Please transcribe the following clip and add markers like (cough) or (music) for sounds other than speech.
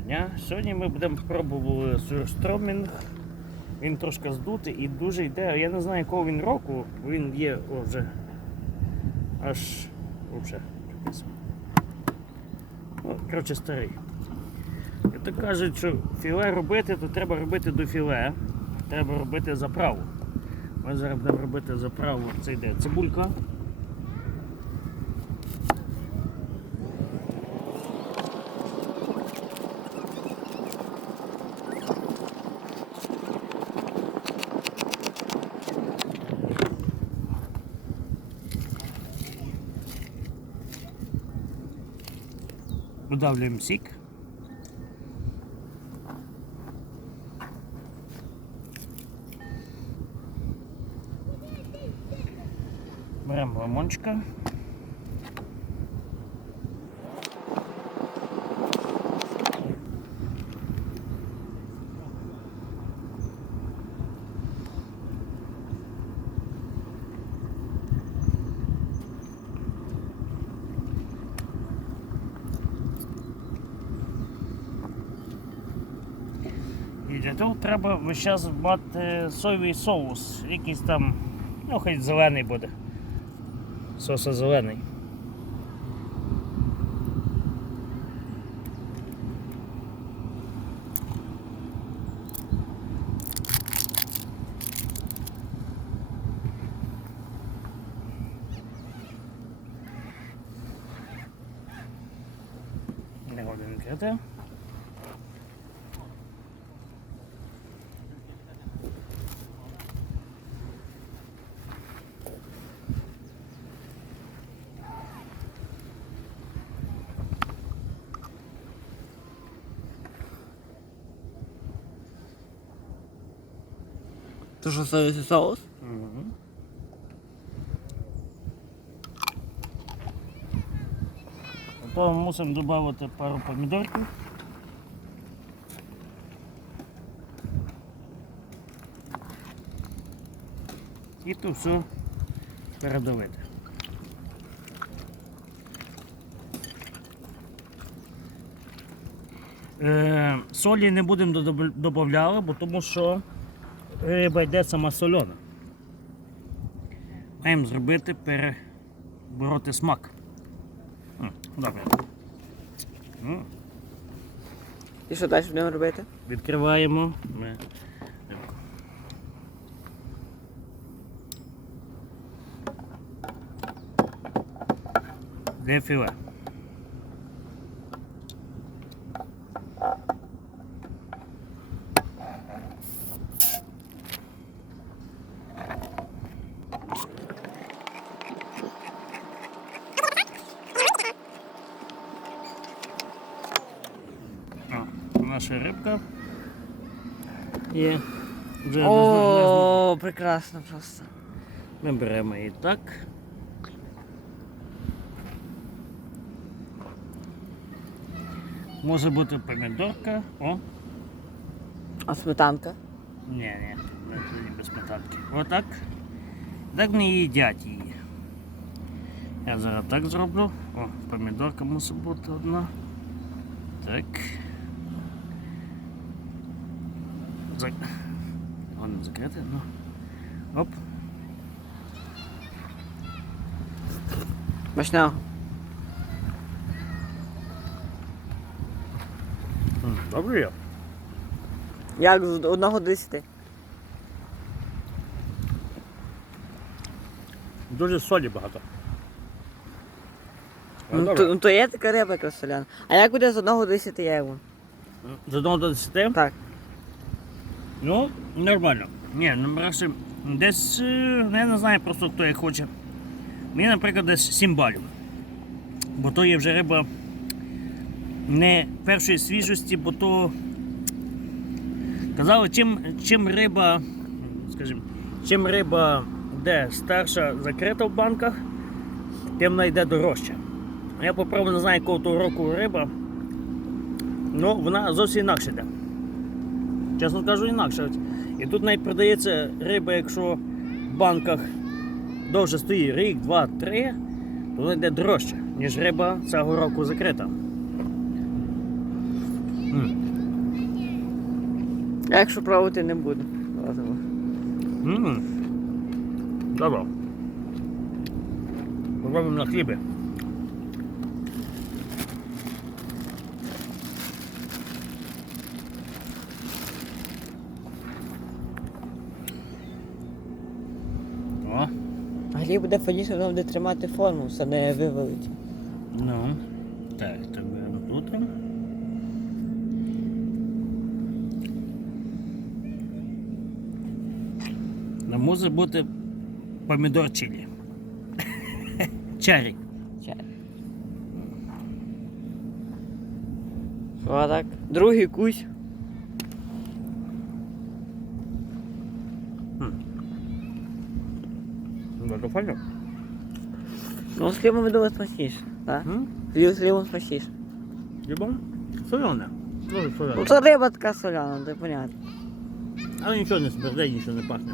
дня. Сьогодні ми будемо пробувати сюрстромінг. Він трошки здутий і дуже йде. Я не знаю, якого він року. Він є о, вже аж вже. Ну, коротше, старий. І то кажуть, що філе робити, то треба робити до філе. Треба робити заправу. Ми зараз будемо робити заправу. Це йде цибулька. Видавлюємо сік. Беремо лимончика. Для того треба весь час мати соєвий соус, якийсь там, ну хоч зелений буде. Соса зелений. Не годин відкрити. То що соєвий соус? Мгм. Потім мусимо додати пару помідорків. І то все передавити. Е, солі не будемо додавати, бо тому що риба йде сама сольона. Маємо зробити перебороти смак. Добре. І що далі будемо робити? Відкриваємо. Ми... Де філе? О, наша рибка є. Вже О, прекрасно просто. Ми беремо її так. Може бути помідорка. О, А сметанка? ні, ні, не без сметанки. Отак. Так не їдять її. Я зараз так зроблю. О, помідорка мусить бути одна. Так. Зак... Воно закрите, ну. Оп. М, Добре є. Як з одного до десяти? Дуже солі багато. Але Ну добре. то, ну, то є така риба якраз соляна. А як буде з одного до десяти я його? З 1 до 10? Так. Ну, нормально. Ні, ну просто десь, е, ну, я не знаю просто хто як хоче. Мені, наприклад, десь 7 балів. Бо то є вже риба не першої свіжості, бо то казали, чим, чим риба, скажімо, чим риба де старша закрита в банках, тим вона йде дорожче. Я поправду не знаю, якого того року риба. Ну, вона зовсім інакше йде. Чесно кажу, інакше. І тут навіть продається риба, якщо в банках довше стоїть рік, два, три, то вона йде дорожче, ніж риба цього року закрита. М. Я якщо пробувати не буду. Ладно. Добре. Попробуємо на хлібі. О, А буде фаніше, воно буде тримати форму, все не вивалить. ну. Так, так беремо тут. Не може бути помідор чилі. (laughs) Чарі. Чай. Що так? Другий кусь. Дуже файно. Ну, з хлібом я думаю, смачніше. Так? Хліб з хлібом смачніше. Любом? Солене. Дуже Ну, солене. це риба така соляна, це понятно. Але нічого не смердить, нічого не пахне.